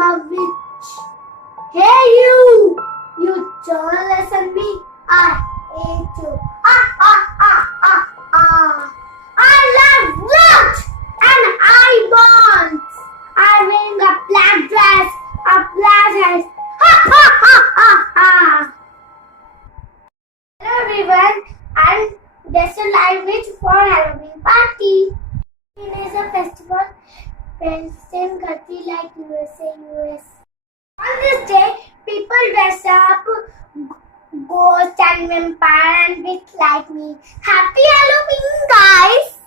a witch. Hey you! You don't listen me. I hate you. I love blood and eyeballs. I wearing a black dress, a black dress. Hello everyone, and there's a live witch for Halloween party. It is a festival in same country like USA, US. On this day, people dress up, ghost and vampire and witch like me. Happy Halloween, guys!